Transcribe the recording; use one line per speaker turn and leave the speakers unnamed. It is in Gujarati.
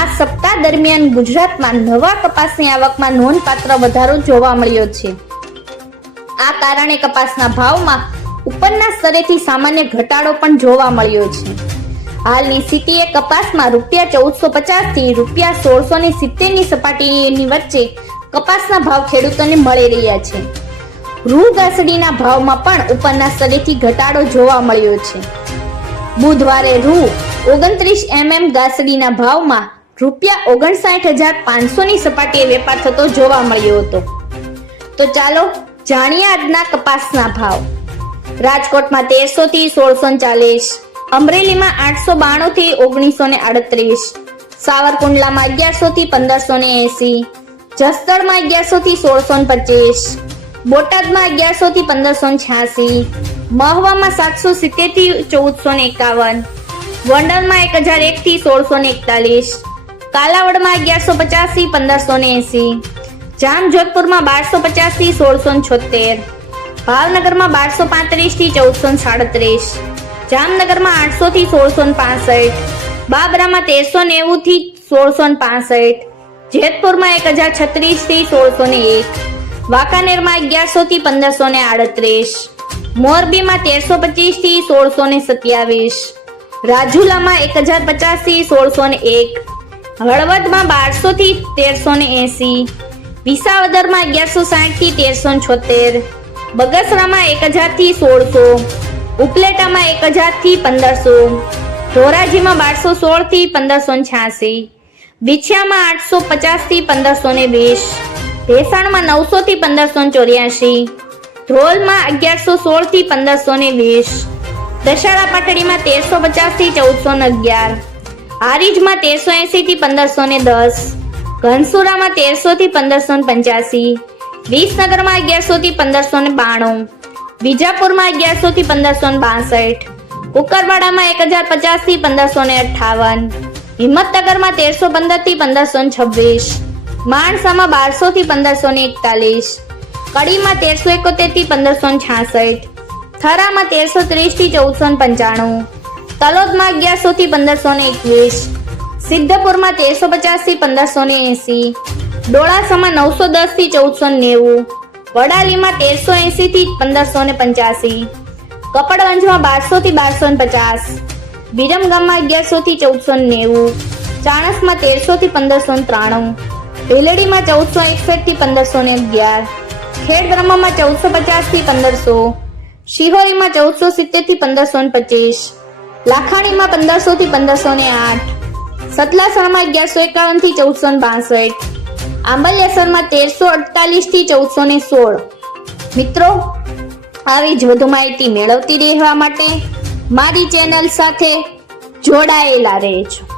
આ સપ્તાહ દરમિયાન ગુજરાતમાં નવા કપાસની આવકમાં નોંધપાત્ર વધારો જોવા મળ્યો છે. આ કારણે કપાસના ભાવમાં ઉપરના સ્તરેથી સામાન્ય ઘટાડો પણ જોવા મળ્યો છે. હાલની સ્થિતિએ કપાસમાં રૂપિયા ચૌદસો પચાસથી રૂપિયા સોળસો ને સિત્તેરની સપાટીની વચ્ચે કપાસના ભાવ ખેડૂતોને મળી રહ્યા છે. રૂ ગાસડીના ભાવમાં પણ ઉપરના સ્તરેથી ઘટાડો જોવા મળ્યો છે. બુધવારે રૂ ઓગણત્રીસ એમએમ ગાસડીના ભાવમાં રૂપિયા ઓગણસાઠ હજાર પાંચસો ની સપાટીએ વેપાર થતો જોવા મળ્યો હતો. તો ચાલો જાણીએ આજના કપાસના ભાવ. રાજકોટમાં તેરસો થી સોળસો ચાલીસ, અમરેલીમાં આઠસો બાણું થી ઓગણીસો ને આડત્રીસ, સાવરકુંડલામાં અગિયારસો થી પંદરસો ને એસી, જસદણમાં અગિયારસો થી સોળસો ને પચીસ, બોટાદમાં અગિયારસો થી પંદરસો ને છ્યાસી, મહવામાં સાતસો સિત્તેરથી ચૌદસો ને એકાવન ગોંડલમાં એક હજાર એક થી સોળસો ને એકતાલીસ કાલાવડમાં અગિયારસો પચાસી, પંદરસો ને એસી. જામજોધપુરમાં બારસો પચાસથી સોળસો છોતેર. ભાવનગરમાં બારસો પાંત્રીસથી ચૌદસો સાડત્રીસ. જામનગરમાં આઠસો થી સોળસો પાસઠ. બાબરામાં તેરસો નેવું થી સોળસો પાસઠ. જેતપુરમાં એક હજાર છત્રીસથી સોળસો ને એક. વાંકાનેરમાં અગિયારસો થી પંદરસો ને આડત્રીસ. મોરબીમાં તેરસો પચીસથી સોળસો ને સત્યાવીસ. રાજુલામાં એક હજાર પચાસથી સોળસો ને એક. હળવદમાં બારસો થી તેરસો ને એસી, વિસાવદરમાં અગિયારસો સાઠથી તેરસો છોતેર, બગસરામાં એક હજારથી સોળસો, ઉપલેટામાં એક હજારથી પંદરસો, ધોરાજીમાં બારસો સોળથી પંદરસો છ્યાસી, વિછિયામાં આઠસો પચાસથી પંદરસો ને વીસ, ભેસાણમાં નવસો થી પંદરસો ચોર્યાસી, ધ્રોલમાં અગિયારસો સોળથી પંદરસો ને વીસ દશાળા પાટડીમાં તેરસો પચાસથી ચૌદસો ને અગિયાર હારીજમાં તેરસો એસી થી પંદરસો ને દસ, ઘનસુરામાં તેરસો થી પંદરસો ને પંચ્યાસી, વિસનગરમાં અગિયારસો થી પંદરસો ને બાણું, વિજાપુરમાં અગિયારસો થી પંદરસો ને બાસઠ, કુકરવાડામાં એક હજાર પચાસથી પંદરસો ને અઠાવન હિંમતનગરમાં તેરસો પંદરથી પંદરસો ને છવ્વીસ, માણસામાં બારસો થી પંદરસો ને એકતાલીસ, કડીમાં તેરસો એકોતેરથી પંદરસો ને છાસઠ, થરામાં તેરસો ત્રીસથી ચૌદસો ને પંચાણું તલોદમાં અગિયારસો થી પંદરસો ને એકવીસ. સિદ્ધપુરમાં તેરસો પચાસથી પંદરસો ને એસી. ડોળાસામાં નવસો દસથી ચૌદસો નેવું વડાલીમાં તેરસો એસી થી પંદરસો ને પંચ્યાસી. કપડવંજમાં બારસો થી બારસો ને પચાસ. વિરમગામમાં અગિયારસો થી ચૌદસો નેવું ચાણસમાં તેરસો થી પંદરસો ને ત્રાણું. ભેલડીમાં ચૌદસો એકસઠથી પંદરસો ને અગિયાર. ખેડ બ્રહ્મામાં ચૌદસો પચાસથી પંદરસો. શિહોરીમાં ચૌદસો સિત્તેરથી પંદરસો ને પચીસ. લાખાણીમાં પંદરસો થી પંદરસો ને આઠ સતલાસણમાં અગિયારસો એકાવનથી ચૌદસો ને બાસઠ. આંબલિયાસરમાં તેરસો અડતાલીસથી ચૌદસો ને સોળ. મિત્રો, આવી જ વધુ માહિતી મેળવતી રહેવા માટે મારી ચેનલ સાથે જોડાયેલા રહેજો.